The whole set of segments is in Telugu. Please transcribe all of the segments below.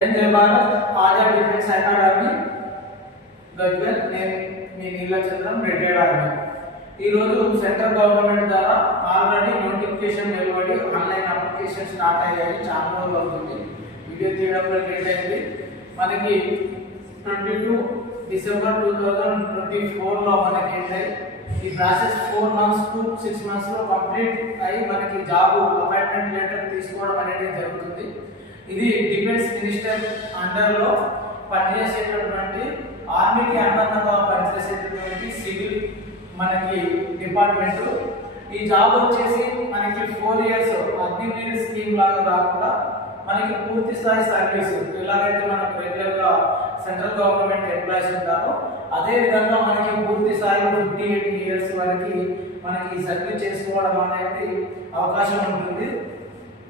జై భారత్ ఆజా డిఫెన్స్ అకాడమీ గజ్వెల్ నేను మీ నీల రిటైర్డ్ ఆర్మీ ఈరోజు సెంట్రల్ గవర్నమెంట్ ద్వారా ఆల్రెడీ నోటిఫికేషన్ వెలువడి ఆన్లైన్ అప్లికేషన్ స్టార్ట్ అయ్యాయి. చాలా రోజులు అవుతుంది. వీడియో తీయడంలో లేట్ అయింది. మనకి twenty two December two thousand twenty ఫోర్లో మనకి ఏంటాయి ఈ process four months to six మంత్స్లో కంప్లీట్ అయ్యి మనకి జాబ్ అపాయింట్మెంట్ లెటర్ తీసుకోవడం అనేది జరుగుతుంది. ఇది డిఫెన్స్ మినిస్టర్ అండర్లో పనిచేసేటటువంటి ఆర్మీకి అనుబంధంగా పనిచేసేటటువంటి సివిల్ మనకి డిపార్ట్మెంట్. ఈ జాబ్ వచ్చేసి మనకి ఫోర్ ఇయర్స్ అగ్నివీర్ స్కీమ్ లాగా కాకుండా మనకి పూర్తి స్థాయి సర్వీస్. ఎలాగైతే మనకు రెగ్యులర్గా సెంట్రల్ గవర్నమెంట్ ఎంప్లాయీస్ ఉంటారో అదే విధంగా మనకి పూర్తి స్థాయిలో ఫిఫ్టీ ఎయిట్ ఇయర్స్ వరకు మనకి సర్వీస్ చేసుకోవడం అనేది అవకాశం ఉంటుంది.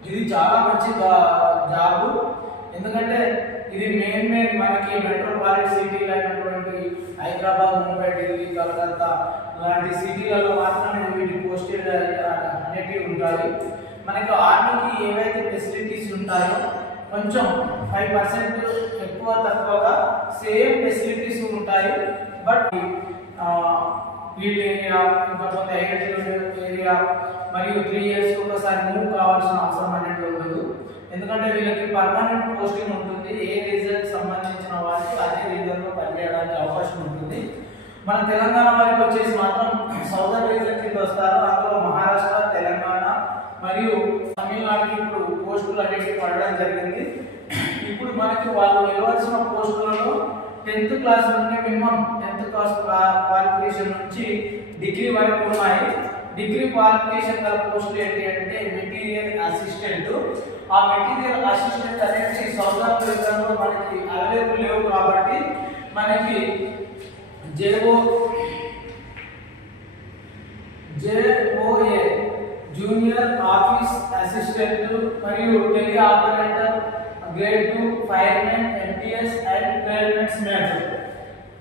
ఇది చాలా మంచి జాబ్ ఎందుకంటే ఇది మెయిన్ మెయిన్ మనకి మెట్రోపాలిటన్ సిటీలు అయినటువంటి హైదరాబాద్ ముంబై ఢిల్లీ కలకత్తా లాంటి సిటీలలో మాత్రమే వీటి పోస్టెడ్ అనేటివి ఉంటాయి మనకి ఆర్మీకి ఏవైతే ఫెసిలిటీస్ ఉంటాయో కొంచెం ఫైవ్ పర్సెంట్ ఎక్కువ తక్కువగా సేమ్ ఫెసిలిటీస్ ఉంటాయి. బట్ ఫీల్డ్ ఏరియా ఇంకా కొంత ఏరియా మరియు త్రీ ఇయర్స్ ఒకసారి మూవ్ కావాల్సిన అవసరం అనేది ఎందుకంటే వీళ్ళకి పర్మనెంట్ పోస్టింగ్ ఉంటుంది. ఏ రీజన్ సంబంధించిన వారికి అదే రీజన్లో పనిచేయడానికి అవకాశం ఉంటుంది. మన తెలంగాణ వారికి వచ్చేసి మాత్రం సౌదర్ రీజన్ కింద వస్తారు. అందులో మహారాష్ట్ర తెలంగాణ మరియు తమిళనాడుకి ఇప్పుడు పోస్టులు అనేవి పడడం జరిగింది. ఇప్పుడు మనకి వాళ్ళు ఇవ్వాల్సిన పోస్టులలో టెన్త్ క్లాస్ నుండి మినిమం టెన్త్ క్లాస్ క్వాలిఫికేషన్ నుంచి డిగ్రీ వరకు ఉన్నాయి. డిగ్రీ క్వాలిఫికేషన్ గల పోస్టులు ఏంటి అంటే మెటీరియల్ అసిస్టెంట్ ఆ మెటీరియల్ అసిస్టెంట్ అనేది సౌదర్న్ రీజన్లో మనకి అవైలబుల్ లేవు కాబట్టి మనకి JO JOA junior office assistant మరియు tele operator grade two fireman MTS and tradesmen mate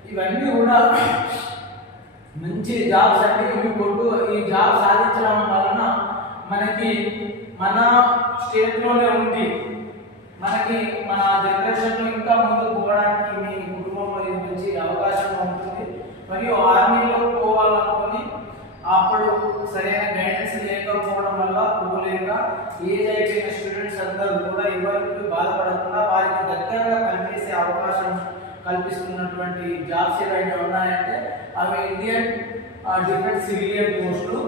ఇవన్నీ కూడా మంచి జాబ్స్ అంటే ఇవి కొట్టు ఈ జాబ్ సాధించడం వలన అనేది మన స్టేట్లోనే ఉంది. మనకి మన జనరేషన్లో ఇంకా ముందుకు పోవడానికి మీ కుటుంబంలో మంచి అవకాశం ఉంటుంది. మరియు ఆర్మీలో పోవాలనుకొని అప్పుడు సరైన గైడెన్స్ లేకపోవడం వల్ల పోలేక ఏజ్ అయిపోయిన స్టూడెంట్స్ అందరూ కూడా ఎవరికి బాధపడకుండా వారికి దగ్గరగా కనిపించే అవకాశం కల్పిస్తున్నటువంటి జాబ్స్ ఏవైనా ఉన్నాయంటే అవి ఇండియన్ డిఫెన్స్ సివిలియన్ పోస్టులు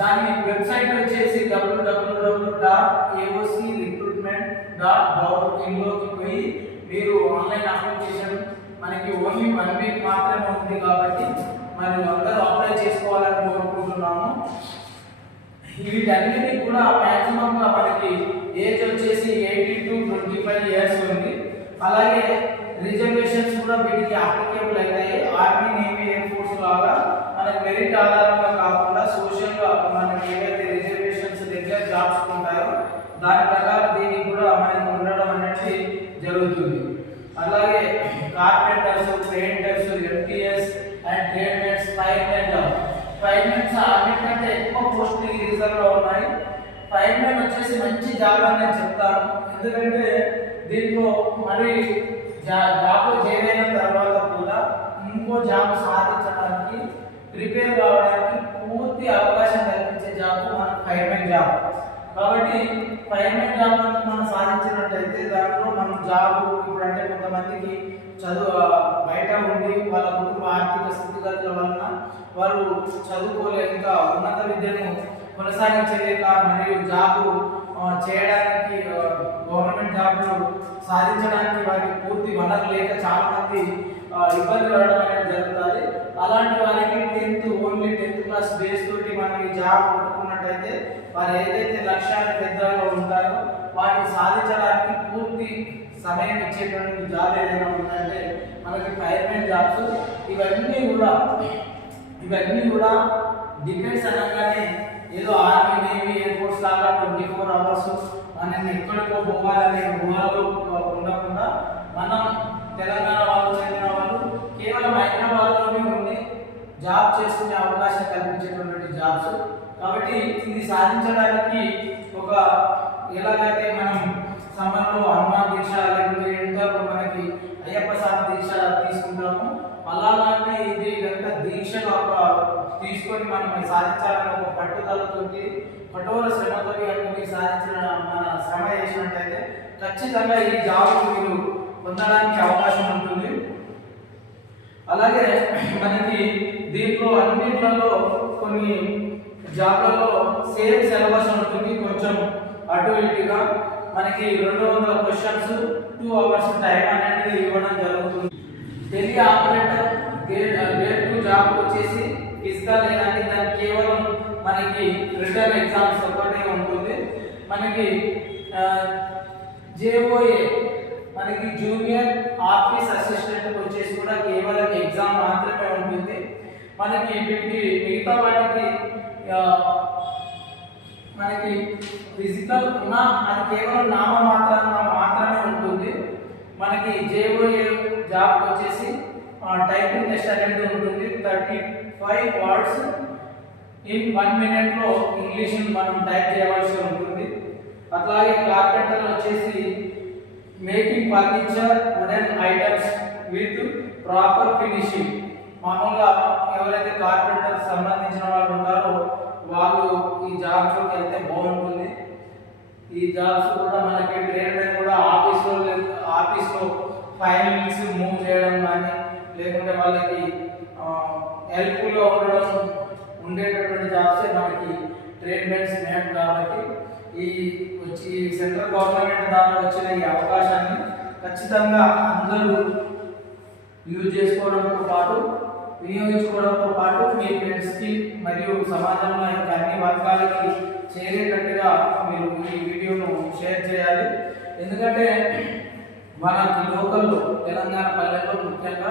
దాని వెబ్సైట్ వచ్చేసి WWW dot AOC recruitment dot gov ఇన్లోకి పోయి మీరు ఆన్లైన్ అప్లికేషన్ మనకి ఓన్లీ వన్ వీక్ మాత్రమే ఉంది కాబట్టి మరి అందరూ అప్లై చేసుకోవాలని కోరుకుంటున్నాము. వీటన్నిటికీ కూడా మ్యాక్సిమం మనకి ఏజ్ వచ్చేసి eighteen to twenty five years ఉంది. అలాగే రిజర్వేషన్స్ కూడా వీటికి అప్లికేబుల్ అవుతాయి ఆర్మీ నేవీ ఎయిర్ ఫోర్స్ లాగా మనకి మెరిట్ ఆధారంగా కాకుండా సోషల్గా మనకి ఏవైతే రిజర్వేషన్స్ రెగ్యులర్ జాబ్స్ ఉంటాయో దాని ప్రకారం దీనికి కూడా మనకి ఉండడం అనేది జరుగుతుంది అలాగే carpenters painters MTS and tradesmen fireman firemen ఎక్కువ పోస్టులు ఈ రిజర్వ్లో ఉన్నాయి. ఫైర్మెన్ వచ్చేసి మంచి జాబ్ అని నేను చెప్తాను ఎందుకంటే దీంట్లో మరి జా- జాబ్లో జాయిన్ అయిన తర్వాత కూడా ఇంకో జాబ్ సాధించడానికి ప్రిపేర్ కావడానికి పూర్తి అవకాశం కల్పించే జాబ్ మన ఫైర్మెన్ జాబ్ కాబట్టి ఫైవ్ ఫైర్మెన్ జాబ్ మనం సాధించినట్టయితే దాంట్లో మనం జాబ్ ఇప్పుడు అంటే కొంతమందికి చదువు బయట ఉండి వాళ్ళ కుటుంబ ఆర్థిక స్థితిగతుల వలన వారు చదువుకోలేక ఇంకా ఉన్నత విద్యను కొనసాగించలేక మరియు జాబ్ చేయడానికి గవర్నమెంట్ జాబ్లు సాధించడానికి వారికి పూర్తి వనరు లేక చాలా మంది ఇబ్బంది పడడం అనేది జరుగుతుంది. అలాంటి వారికి tenth only tenth class base తోటి మనం జాబ్ కొట్టుకున్నట్టయితే వారు ఏదైతే లక్ష్యాలు పెద్దగా ఉంటారో వాటిని సాధించడానికి పూర్తి సమయం ఇచ్చేటువంటి జాబ్ ఏదైనా ఉందంటే మనకి ఫైర్మెన్ జాబ్స్ ఇవన్నీ కూడా ఇవన్నీ కూడా డిఫెన్స్ అనగానే ఏదో ఆర్మీ నేవీ ఎయిర్ ఫోర్స్ లాగా ట్వంటీ ఫోర్ అవర్స్ మనం ఎక్కడికో పోవాలనే ఊహలో ఉండకుండా మనం తెలంగాణ వాళ్ళు చెందిన వాళ్ళు కేవలం హైదరాబాద్లోనే ఉండి జాబ్ చేసుకునే అవకాశం కల్పించేటటువంటి జాబ్స్. కాబట్టి ఇది సాధించడానికి ఒక ఎలాగైతే మనం సమయంలో హనుమాన్ దీక్ష లేకపోతే మనకి అయ్యప్ప స్వామి దీక్ష తీసుకుంటాము. అలాగా ఇది కనుక దీక్షగా ఒక తీసుకొని మనం సాధించాలని ఒక పట్టుదలతోటి కఠోర శ్రమతో అనుకుని సాధించిన మన శ్రమ చేసినట్టయితే ఖచ్చితంగా ఈ జాబ్ మీరు పొందడానికి అవకాశం ఉంటుంది. అలాగే మనకి దీంట్లో అన్నింటిలో కొన్ని జాబ్లలో సేమ్ సిలబస్ ఉంటుంది. కొంచెం అటు ఇటుగా మనకి రెండు వందల క్వశ్చన్స్ టూ అవర్స్ టైం అనేది ఇవ్వడం జరుగుతుంది. Tele operator grade grade two job వచ్చేసి ఫిజికల్ లేదంటే దానికి కేవలం మనకి రిటర్న్ ఎగ్జామ్స్ ఒకటే ఉంటుంది. మనకి జేఓఏ మనకి జూనియర్ ఆఫీస్ అసిస్టెంట్ వచ్చేసి కూడా కేవలం ఎగ్జామ్ మాత్రమే ఉంటుంది. మనకి వీటికి మిగతా వాటికి మనకి ఫిజికల్ ఉన్న అది కేవలం నామ మాత్రంగా మాత్రమే ఉంటుంది. మనకి జేఓఏ జాబ్ వచ్చేసి టైపింగ్ టెస్ట్ అనేది ఉంటుంది. Thirty five words in one మినిట్లో ఇంగ్లీష్ మనం టైప్ చేయవలసి ఉంటుంది. అట్లాగే కార్పెంటర్ వచ్చేసి making furniture wooden items with proper finishing మామూలుగా ఎవరైతే కార్పెంటర్ సంబంధించిన వాళ్ళు ఉంటారో వాళ్ళు ఈ జాబ్స్లోకి వెళ్తే బాగుంటుంది. ఈ జాబ్స్ కూడా మనకి ట్రేడ్ కూడా ఆఫీస్లో ఆఫీస్లో ఫైవ్ మినిట్స్ మూవ్ చేయడం కానీ లేకుంటే వాళ్ళకి హెల్ప్ఫుల్గా ఉండడం ఉండేటటువంటి జాబ్సే మనకి ట్రీట్మెంట్స్ మెన్స్ కాబట్టి ఈ వచ్చి సెంట్రల్ గవర్నమెంట్ ద్వారా వచ్చిన ఈ అవకాశాన్ని ఖచ్చితంగా అందరూ యూజ్ చేసుకోవడంతో పాటు వినియోగించుకోవడంతో పాటు మీ ఫ్రెండ్స్కి మరియు సమాజంలో ఇంకా అన్ని వర్గాలకి చేరేటట్టుగా మీరు ఈ వీడియోను షేర్ చేయాలి. ఎందుకంటే మన లోకల్లో తెలంగాణ పల్లెల్లో ముఖ్యంగా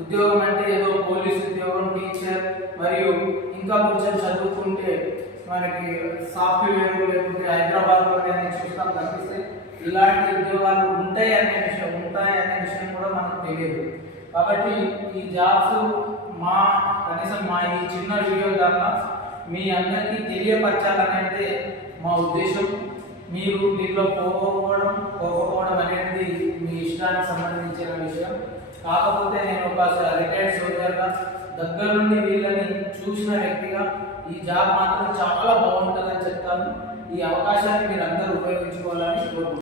ఉద్యోగం అంటే ఏదో పోలీస్ ఉద్యోగం టీచర్ మరియు ఇంకా కొంచెం చదువుకుంటే మనకి సాఫ్ట్వేర్ లేకుంటే హైదరాబాద్లో నేను చూస్తాం కనిపిస్తే ఇలాంటి ఉద్యోగాలు ఉంటాయి అనే విషయం ఉంటాయి అనే విషయం కూడా మనకు తెలియదు. కాబట్టి ఈ జాబ్స్ మా కనీసం మా ఈ చిన్న వీడియో ద్వారా మీ అందరికీ తెలియపరచాలనంటే మా ఉద్దేశం మీరు దీంట్లో పోకపోవడం కాకపోతే నేను ఒక రిటైర్డ్ సోల్జర్గా దగ్గరుండి వీళ్ళని చూసిన వ్యక్తిగా ఈ జాబ్ మాత్రం చాలా బాగుంటుందని చెప్తాను. ఈ అవకాశాన్ని మీరు అందరూ ఉపయోగించుకోవాలని కోరుకుంటున్నాను.